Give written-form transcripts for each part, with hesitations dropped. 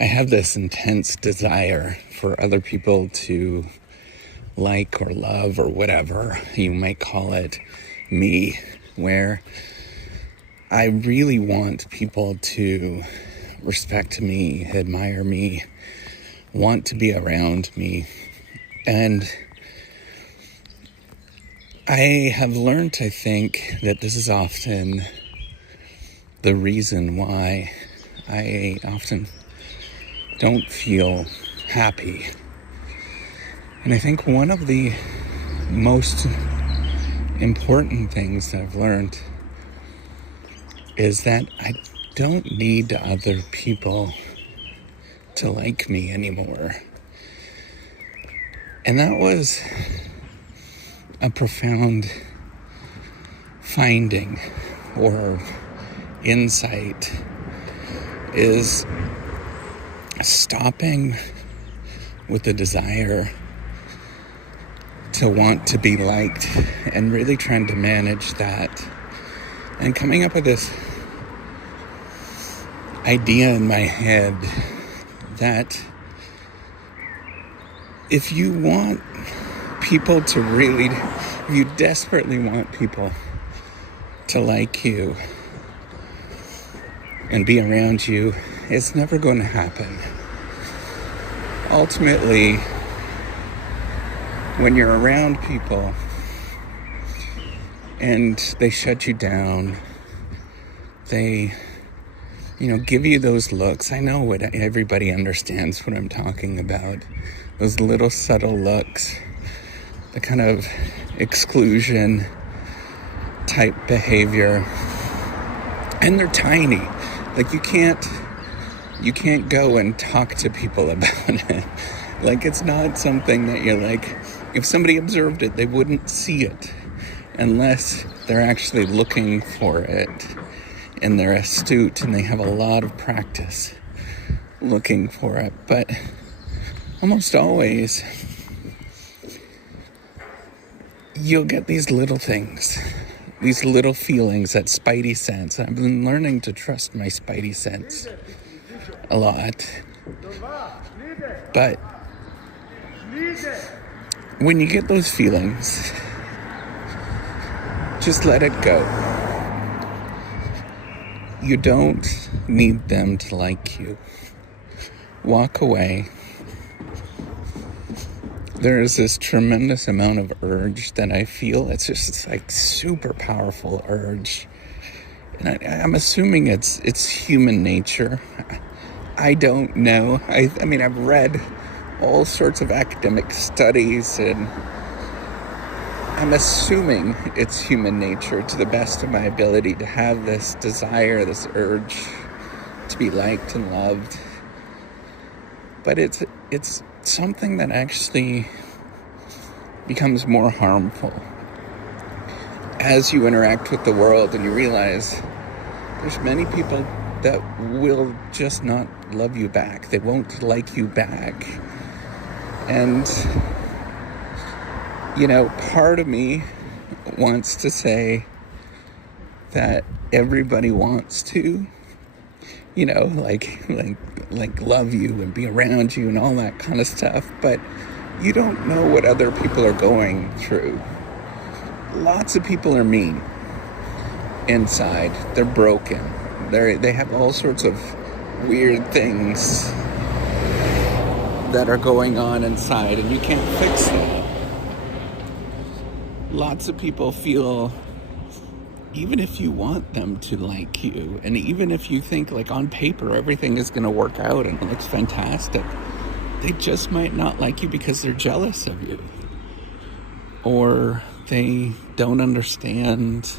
I have this intense desire for other people to like or love or whatever you might call it me, where I really want people to respect me, admire me, want to be around me. And I have learned, I think, that this is often the reason why I often don't feel happy. And I think one of the most important things I've learned is that I don't need other people to like me anymore. And that was a profound finding or insight, is stopping with the desire to want to be liked and really trying to manage that, and coming up with this idea in my head that if you want people to really, if you desperately want people to like you and be around you, it's never going to happen. Ultimately, when you're around people and they shut you down, they, give you those looks. I know what everybody understands what I'm talking about. Those little subtle looks, the kind of exclusion type behavior. And they're tiny. Like you can't go and talk to people about it. Like it's not something that you're like, if somebody observed it, they wouldn't see it unless they're actually looking for it and they're astute and they have a lot of practice looking for it. But almost always you'll get these little things, these little feelings, that spidey sense. I've been learning to trust my spidey sense a lot. But when you get those feelings, just let it go. You don't need them to like you. Walk away. There is this tremendous amount of urge that I feel. It's just like super powerful urge. And I'm assuming it's human nature. I don't know. I mean, I've read all sorts of academic studies, and I'm assuming it's human nature to the best of my ability to have this desire, this urge to be liked and loved. But it's something that actually becomes more harmful as you interact with the world and you realize there's many people that will just not love you back. They won't like you back. And, part of me wants to say that everybody wants to, like love you and be around you and all that kind of stuff. But you don't know what other people are going through. Lots of people are mean inside. They're broken. They have all sorts of weird things that are going on inside, and you can't fix them. Lots of people feel, even if you want them to like you, and even if you think like on paper everything is going to work out and it looks fantastic, they just might not like you because they're jealous of you, or they don't understand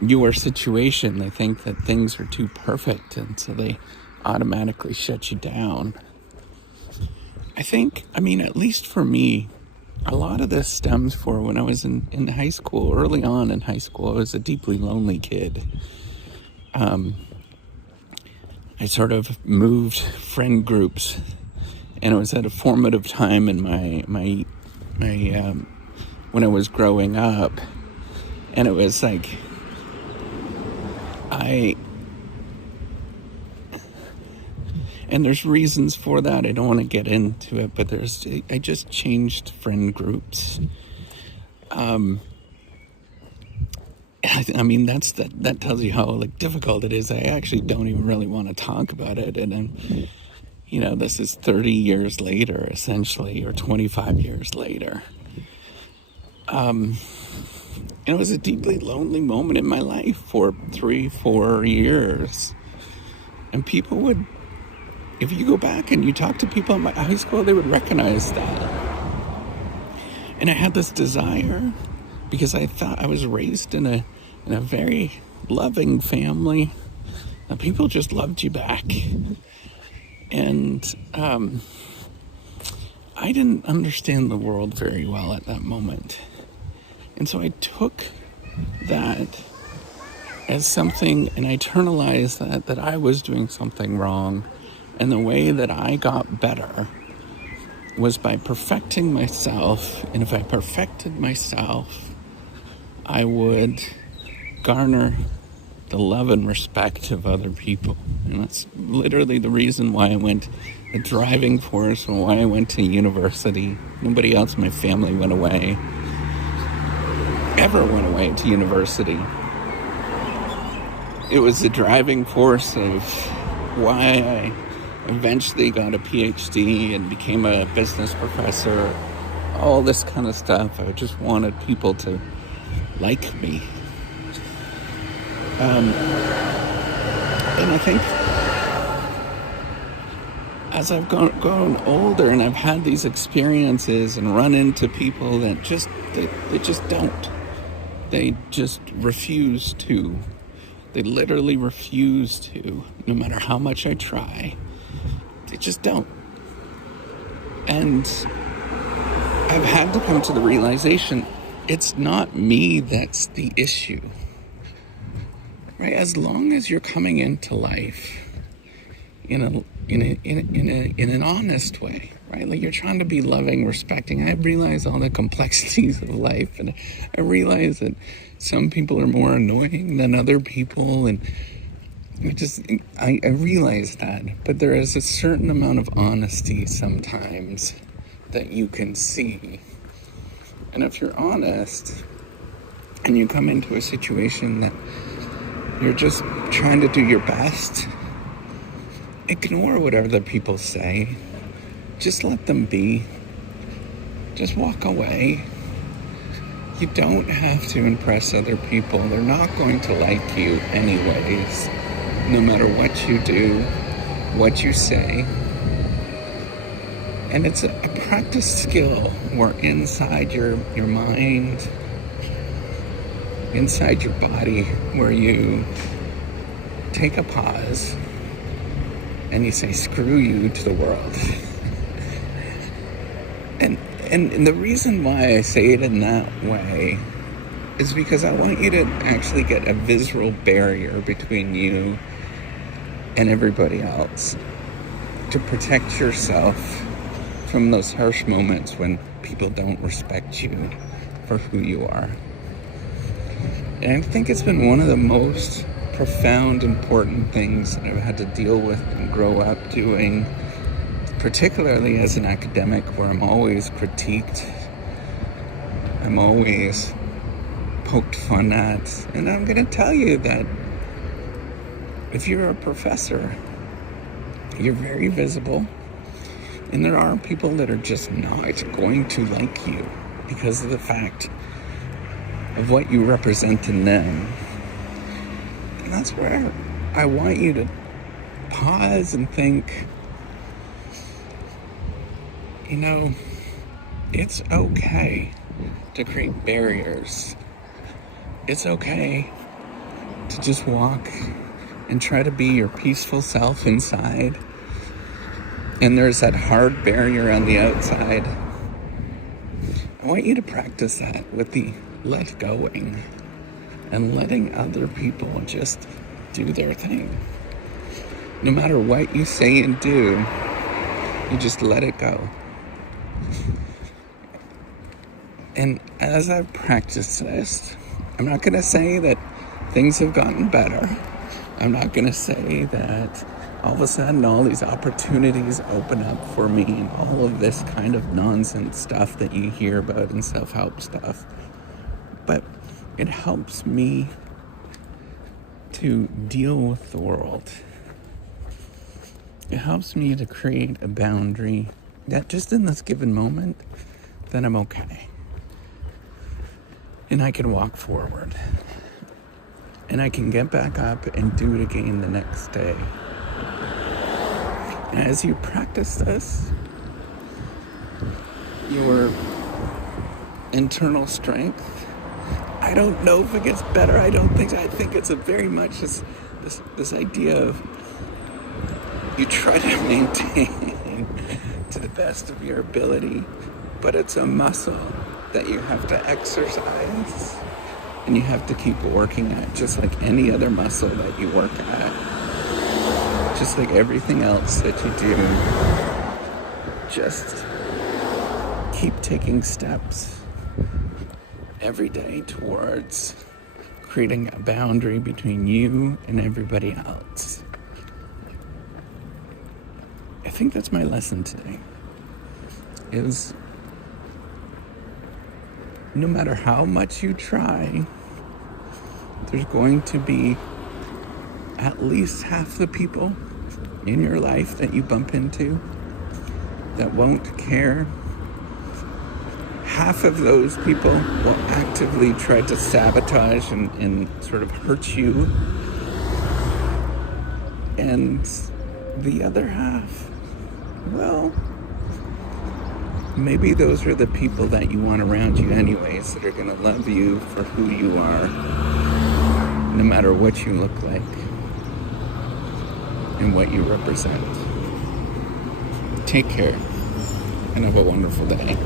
your situation. They think that things are too perfect, and so they automatically shut you down. At least for me, a lot of this stems for when I was in high school. Early on in high school, I was a deeply lonely kid. I sort of moved friend groups, and it was at a formative time in my when I was growing up, and it was like And there's reasons for that. I don't want to get into it, but I just changed friend groups. I mean, that tells you how like difficult it is. I actually don't even really want to talk about it. And then, this is 30 years later, essentially, or 25 years later. It was a deeply lonely moment in my life for 3-4 years. And people would, if you go back and you talk to people in my high school, they would recognize that. And I had this desire because I thought I was raised in a very loving family. People just loved you back. And I didn't understand the world very well at that moment. And so I took that as something, and I internalized that I was doing something wrong. And the way that I got better was by perfecting myself. And if I perfected myself, I would garner the love and respect of other people. And that's literally the reason why I went, the driving force, and why I went to university. Nobody else in my family ever went away to university. It was the driving force of why I eventually got a PhD and became a business professor, all this kind of stuff. I just wanted people to like me. And I think as I've grown older and I've had these experiences and run into people that they just don't. They just refuse to. They literally refuse to, no matter how much I try. They just don't. And I've had to come to the realization it's not me that's the issue. Right? As long as you're coming into life in an honest way, right? Like you're trying to be loving, respecting. I realize all the complexities of life, and I realize that some people are more annoying than other people, and I realize that. But there is a certain amount of honesty sometimes that you can see. And if you're honest and you come into a situation that you're just trying to do your best, ignore what other people say. Just let them be. Just walk away. You don't have to impress other people. They're not going to like you anyways, no matter what you do, what you say. And it's a practice skill where inside your mind, inside your body, where you take a pause and you say, screw you to the world. And the reason why I say it in that way is because I want you to actually get a visceral barrier between you and everybody else to protect yourself from those harsh moments when people don't respect you for who you are. And I think it's been one of the most profound, important things that I've had to deal with and grow up doing, particularly as an academic, where I'm always critiqued, I'm always poked fun at. And I'm going to tell you that if you're a professor, you're very visible, and there are people that are just not going to like you because of the fact of what you represent in them. And that's where I want you to pause and think, it's okay to create barriers. It's okay to just walk and try to be your peaceful self inside. And there's that hard barrier on the outside. I want you to practice that with the let going and letting other people just do their thing. No matter what you say and do, you just let it go. And as I've practiced this, I'm not going to say that things have gotten better. I'm not going to say that all of a sudden all these opportunities open up for me, and all of this kind of nonsense stuff that you hear about in self-help stuff. But it helps me to deal with the world. It helps me to create a boundary that just in this given moment, then I'm okay. And I can walk forward. And I can get back up and do it again the next day. And as you practice this, your internal strength, I don't know if it gets better. I think it's a very much this idea of you try to maintain to the best of your ability, but it's a muscle that you have to exercise and you have to keep working at, just like any other muscle that you work at, just like everything else that you do. Just keep taking steps every day towards creating a boundary between you and everybody else. I think that's my lesson today, is no matter how much you try, there's going to be at least half the people in your life that you bump into that won't care. Half of those people will actively try to sabotage and sort of hurt you. And the other half, well, maybe those are the people that you want around you anyways, that are going to love you for who you are, no matter what you look like and what you represent. Take care and have a wonderful day.